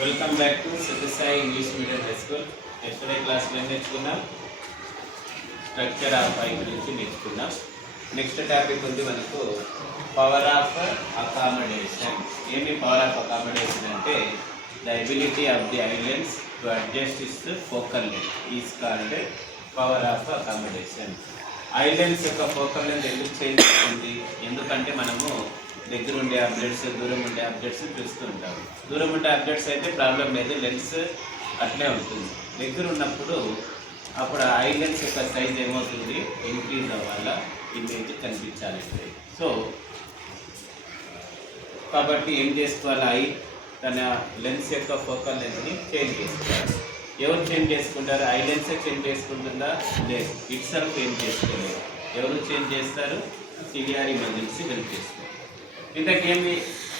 Welcome back to Satyasai English medium high school. Yesterday క్లాస్లో ఏం నేర్చుకున్నాం? స్ట్రక్చర్ ఆఫ్ ఐ గురించి నేర్చుకున్నాం. నెక్స్ట్ టాపిక్ ఉంది మనకు పవర్ ఆఫ్ అకామిడేషన్. ఏమి పవర్ ఆఫ్ అకామిడేషన్ అంటే the ability of the eye lens to adjust is focal length is called power of accommodation. Islands యొక్క ఫోకల్ లెంత్ ఎందుకు చేంజ్ అవుతుంది? ఎందుకంటే మనము దగ్గర ఉండే అప్డేట్స్, దూరం ఉండే అప్డేట్స్ చూస్తూ ఉంటాం. దూరం ఉండే అప్డేట్స్ అయితే ప్రాబ్లం లేదు, లెన్స్ అట్లే ఉంటుంది. దగ్గర ఉన్నప్పుడు అప్పుడు ఐ లెన్స్ యొక్క సైజ్ ఏమవుతుంది? ఇంక్రీజ్ అవ్వాలా, ఇమేజ్ కనిపించాలంటే. సో కాబట్టి ఏం చేసుకోవాలి? ఐ తన లెన్స్ యొక్క ఫోకల్ లెంత్ని చేంజ్ చేసుకోవాలి. ఎవరు చేంజ్ చేసుకుంటారు? ఐ లెన్సే చేంజ్ చేసుకుంటుందా? లేదు, ఇట్ సెల్ఫ్ ఏం చేసుకోలేదు. ఎవరు చేంజ్ చేస్తారు? సిలియరీ మజిల్స్ హెల్ప్ చేస్తారు. ఇంతకేమి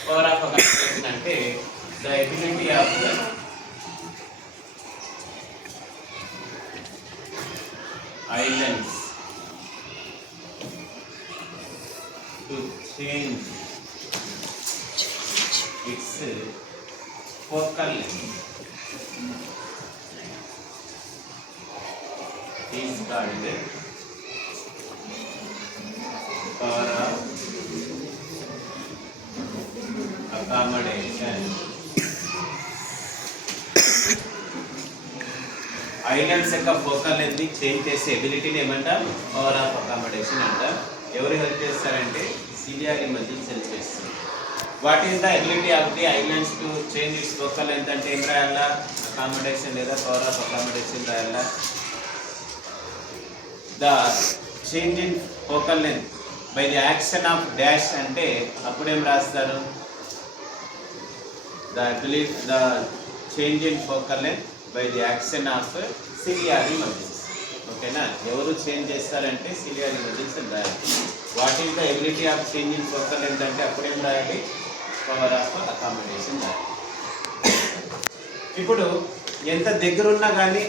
పవర్ ఆఫ్ అకామిడేషన్ అంటే the ability of islands to change its focal length is called power of accommodation. Islands యొక్క ఫోకల్ లెంత్ చేంజ్ చేసే ఎబిలిటీని ఏమంటాం? పవర్ ఆఫ్ అకామిడేషన్ అంటాం. ఎవరు హెల్ప్ చేస్తారంటే సిలియరీ మజిల్స్ హెల్ప్ చేస్తారు. What is the ability of the eye lens to change its focal length అంటే ఏం రాయాలా? అకామిడేషన్ లేదా పవర్ ఆఫ్ అకామిడేషన్ రాయాలా? The change in focal length by the action of dash అంటే అప్పుడేం రాస్తారు? the change in focal length by the action of ciliary muscles. ఓకేనా? ఎవరు చేంజ్ చేస్తారంటే సిలియరీ మజిల్స్ అని రాయాలి. What is the ability of change in focal length అంటే అప్పుడేం రాయాలి? పవర్ ఆఫ్ అకామిడేషన్ రాయాలి. ఇప్పుడు ఎంత దగ్గర ఉన్నా కానీ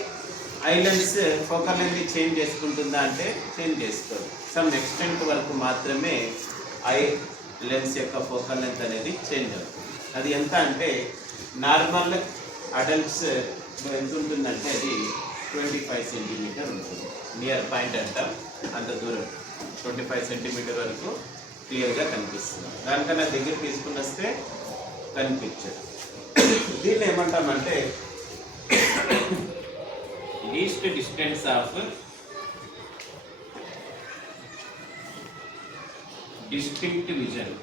ఐలాండ్స్ ఫోకల్ లెంత్ చేంజ్ చేసుకుంటుందా అంటే చేంజ్ చేసుకోదు. సమ్ ఎక్స్టెంట్ వరకు మాత్రమే ఐ లెన్స్ యొక్క ఫోకల్ లెంత్ అనేది చేంజ్ అవుతుంది. అది ఎంత అంటే నార్మల్ అడల్ట్స్ ఎంత ఉంటుందంటే అది 25 సెంటీమీటర్ ఉంటుంది. నియర్ పాయింట్ అంటాం, అంత దూరం 25 సెంటీమీటర్ వరకు క్లియర్గా కనిపిస్తుంది. దానికన్నా దగ్గర తీసుకుని వస్తే కనిపించదు. దీన్ని ఏమంటామంటే least distance of distinct vision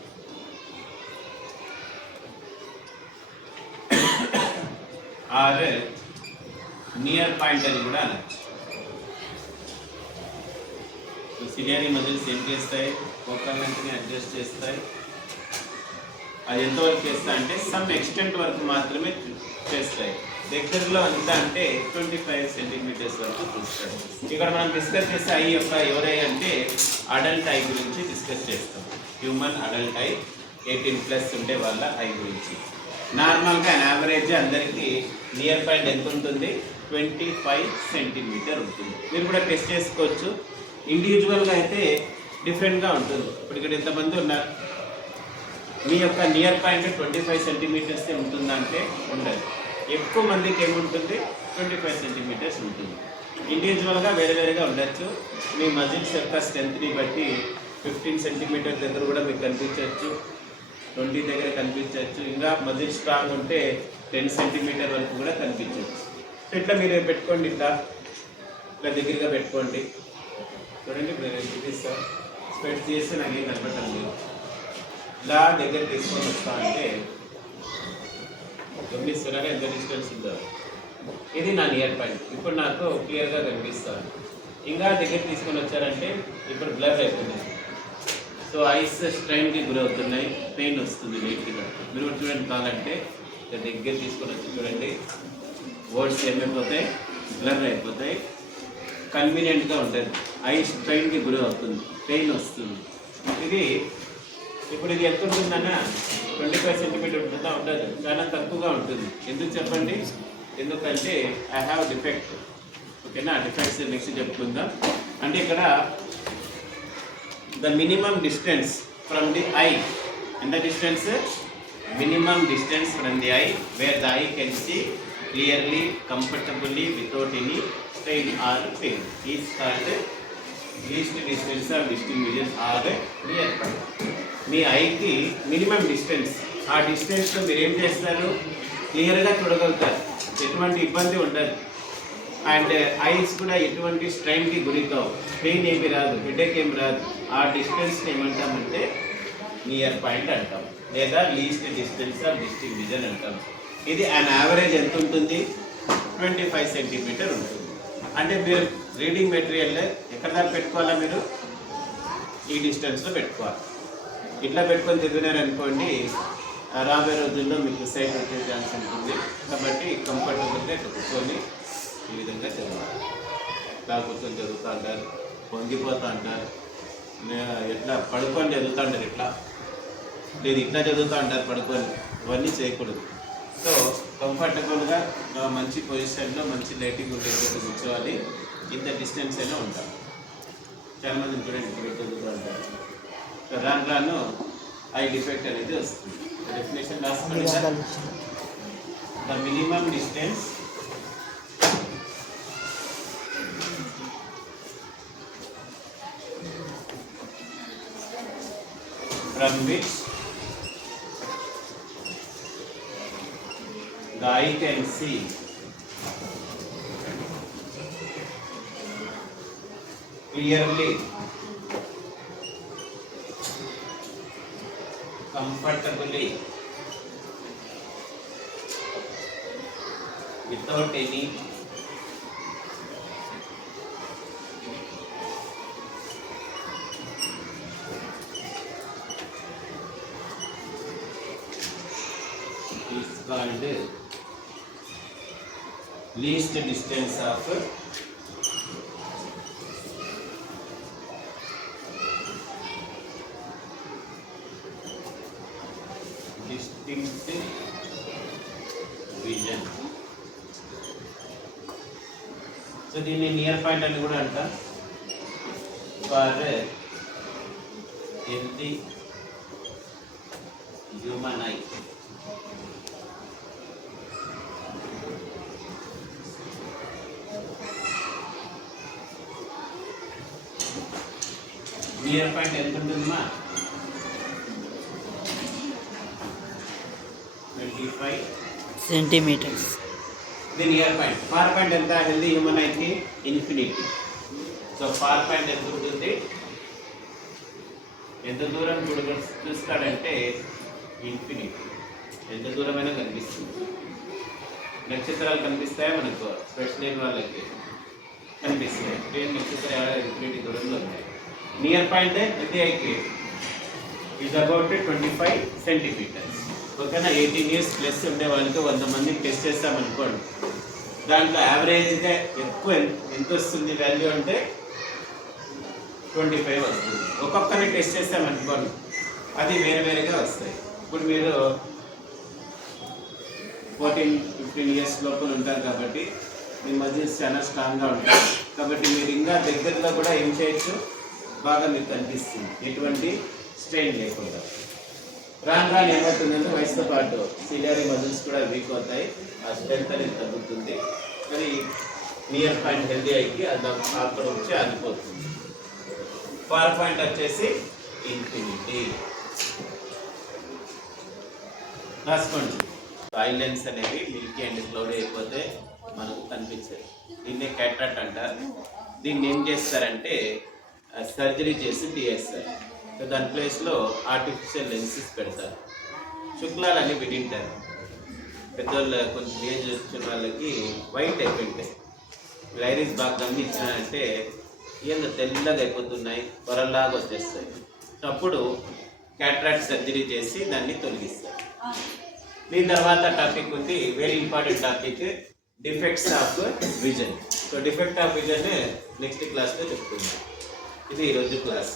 or near point అని కూడా అనొచ్చు. సిలియరీ మజిల్స్ ఏం చేస్తాయి? ఫోకల్ లెంత్ని అడ్జస్ట్ చేస్తాయి. అది ఎంతవరకు చేస్తాయి అంటే సమ్ ఎక్స్టెంట్ వరకు మాత్రమే చేస్తాయి. దగ్గరలో అంతా అంటే 25 సెంటీమీటర్స్ వరకు చూస్తాయి. ఇక్కడ మనం డిస్కస్ చేసే ఐ యొక్క ఎవరై అంటే అడల్ట్ ఐ గురించి డిస్కస్ చేస్తాం. హ్యూమన్ అడల్ట్ ఐ 18+ ఉండే వాళ్ళ ఐ గురించి. నార్మల్గా యావరేజ్ అందరికీ నియర్ పాయింట్ ఎంత ఉంటుంది? 25 సెంటీమీటర్ ఉంటుంది. మీరు కూడా టెస్ట్ చేసుకోవచ్చు. ఇండివిజువల్గా అయితే డిఫరెంట్గా ఉంటుంది. ఇప్పుడు ఇక్కడ ఎంతమంది ఉన్నారు? మీ యొక్క నియర్ పాయింట్ 25 సెంటీమీటర్సే ఉంటుందా అంటే ఉండదు. ఎక్కువ మందికి ఏముంటుంది? 25 సెంటీమీటర్స్ ఉంటుంది. ఇండివిజువల్గా వేరే వేరేగా ఉండొచ్చు. మీ మజిల్స్ యొక్క స్ట్రెంత్ని బట్టి 15 సెంటీమీటర్ దగ్గర కూడా మీకు కనిపించవచ్చు, 20 దగ్గర కనిపించవచ్చు. ఇంకా మజిల్ స్ట్రాంగ్ ఉంటే 10 సెంటీమీటర్ వరకు కూడా కనిపించవచ్చు. ఇట్లా మీరు పెట్టుకోండి, ఇట్లా దగ్గరగా పెట్టుకోండి. చూడండి, ఇప్పుడు నేను చూపిస్తా. స్పెట్స్ చేస్తే నాకేం కనపడటం లేదు. ఇలా దగ్గర తీసుకొని వస్తా అంటే గమనిస్తున్నారా ఎంత డిస్టెన్స్ ఉందో? ఇది నా నియర్ పాయింట్. ఇప్పుడు నాకు క్లియర్గా కనిపిస్తాను. ఇంకా దగ్గర తీసుకొని వచ్చారంటే ఇప్పుడు బ్లర్ అయిపోయింది. సో ఐస్ స్ట్రైన్కి గురవుతున్నాయి, పెయిన్ వస్తుంది లైట్గా. మీరు కూడా చూడండి, కావాలంటే దగ్గర తీసుకొని వచ్చి చూడండి. వర్డ్స్ ఏమైపోతాయి? బ్లర్ అయిపోతాయి. కన్వీనియంట్గా ఉంటుంది. ఐ స్ట్రైన్కి గురి అవుతుంది, పెయిన్ వస్తుంది. ఇది ఇప్పుడు ఇది ఎంత ఉంటుందన్నా 25 సెంటీమీటర్ ఉంటుందా? ఉండదు, చాలా తక్కువగా ఉంటుంది. ఎందుకు చెప్పండి? ఎందుకంటే ఐ హ్యావ్ డిఫెక్ట్. ఓకేనా? డిఫెక్ట్స్ నెక్స్ట్ చెప్పుకుందాం. అంటే ఇక్కడ the minimum distance from the I ఎంత distance? minimum distance from the eye where the eye can see clearly, comfortably without any strain or pain is called least distance of distinct vision or near point. మీ ఐకి minimum distance, ఆ డిస్టెన్స్లో మీరు ఏం చేస్తారు, క్లియర్గా చూడగలుగుతారు, ఎటువంటి ఇబ్బంది ఉండదు. అండ్ ఐస్ కూడా ఎటువంటి స్ట్రైన్కి గురి కావు, పెయిన్ ఏమి రాదు, హెడేక్ ఏమి రాదు. ఆ డిస్టెన్స్ని ఏమంటామంటే నియర్ పాయింట్ అంటాం, లేదా least distance of distinct vision అంటాం. ఇది అన్ యావరేజ్ ఎంత ఉంటుంది, 25 సెంటీమీటర్ ఉంటుంది. అంటే మీరు రీడింగ్ మెటీరియల్ ఎక్కడ దాకా పెట్టుకోవాలా, మీరు ఈ డిస్టెన్స్లో పెట్టుకోవాలి. ఇట్లా పెట్టుకొని చదివినారనుకోండి, రాబోయే రోజుల్లో మీకు సైట్ వచ్చే ఛాన్స్ ఉంటుంది. కాబట్టి కంఫర్టబుల్గా కూర్చొని ఈ విధంగా చదవాలి. ఇట్లా కూర్చొని చదువుతూ అంటారు, పొంగిపోతూ అంటారు, ఎట్లా పడుకొని చదువుతూ అంటారు, ఇట్లా లేదు ఇట్లా చదువుతూ అంటారు పడుకొని. ఇవన్నీ చేయకూడదు. సో కంఫర్టబుల్గా మంచి పొజిషన్లో మంచి లైటింగ్ ఉండేటట్టు కూర్చోవాలి. ఇంత డిస్టెన్స్ అయినా ఉంటాం. చాలామంది చూడండి ఇక్కడ చదువుతూ అంటారు, రాను రాను ఐ డిఫెక్ట్ అనేది వస్తుంది. డెఫినేషన్ రాసుకోండి. The minimum distance from which the eye can see clearly, comfortably without any is called least distance of distinct vision. So దీన్ని నియర్ పాయింట్ అని కూడా అంటాం. For healthy human eye near point ఎంత ఉంటుందమ్మా, 25 centimetres. ఇది near point. Far point ఎంత, healthy human ఐకి infinity. So far point ఎంత ఉంటుంది, ఎంత దూరం చూస్తాడంటే ఇన్ఫినిటీ, ఎంత దూరమైనా కనిపిస్తుంది. నక్షత్రాలు కనిపిస్తాయా మనకు, స్పెషల్ లేని వాళ్ళకి కనిపిస్తాయి. ట్రైన్ నక్షత్రాలు ఇన్ఫినిటీ దూరంలో ఉన్నాయి. నియర్ పాయింట్ ఎంత ఐకి ఈజ్ అబౌట్ 25 సెంటీమీటర్స్. ఓకేనా. 18 ఇయర్స్ ప్లస్ ఉండే వాళ్ళకి 100 మందికి టెస్ట్ చేస్తామనుకోండి, దాంట్లో యావరేజ్గా ఎక్కువ ఎంత వస్తుంది వాల్యూ అంటే 25 వస్తుంది. ఒక్కొక్కరిని టెస్ట్ చేస్తామనుకోండి, అది వేరే వేరేగా వస్తాయి. ఇప్పుడు మీరు 14-15 ఇయర్స్ లోపల ఉంటారు కాబట్టి మీ మధ్య చాలా స్ట్రాంగ్గా ఉంటారు. కాబట్టి మీరు ఇంకా దగ్గరలో కూడా ఏం చేయొచ్చు, బాగా మీకు కనిపిస్తుంది, ఎటువంటి స్ట్రెయిన్ లేకుండా. రాను రాను ఏమవుతుందంటే వయసుతో పాటు సిలియరీ మజిల్స్ కూడా వీక్ అవుతాయి, ఆ స్ట్రెంత్ అనేది తగ్గుతుంది. మరి నియర్ పాయింట్ హెల్దీ ఐకి అది అక్కడ వచ్చి ఆగిపోతుంది. ఫార్ పాయింట్ వచ్చేసి ఇన్ఫినిటీ. రాసుకోండి. ఆయిల్ లెన్స్ అనేవి మిల్కీ అండ్ క్లౌడ్ అయిపోతే మనకు కనిపించదు. దీన్నే క్యాట్రాక్ట్ అంటారు. దీన్ని ఏం చేస్తారంటే సర్జరీ చేసి తీయేస్తారు. సో దాని ప్లేస్లో ఆర్టిఫిషియల్ లెన్సెస్ పెడతారు. శుక్లాలు అన్నీ పెట్టింటారు. పెద్దవాళ్ళు కొంచెం ఏజ్ వచ్చిన వాళ్ళకి వైట్ అయిపోయింటాయి. ఐరిస్ బాగా గమనించినారంటే ఏందో తెల్లగా అయిపోతున్నాయి, పొరలాగా వచ్చేస్తాయి. అప్పుడు క్యాట్రాక్ట్ సర్జరీ చేసి దాన్ని తొలగిస్తారు. దీని తర్వాత టాపిక్ ఉంది, very important topic, defects of vision. So defect of vision next క్లాస్లో చెప్తుంది. ఇది ఈరోజు క్లాస్.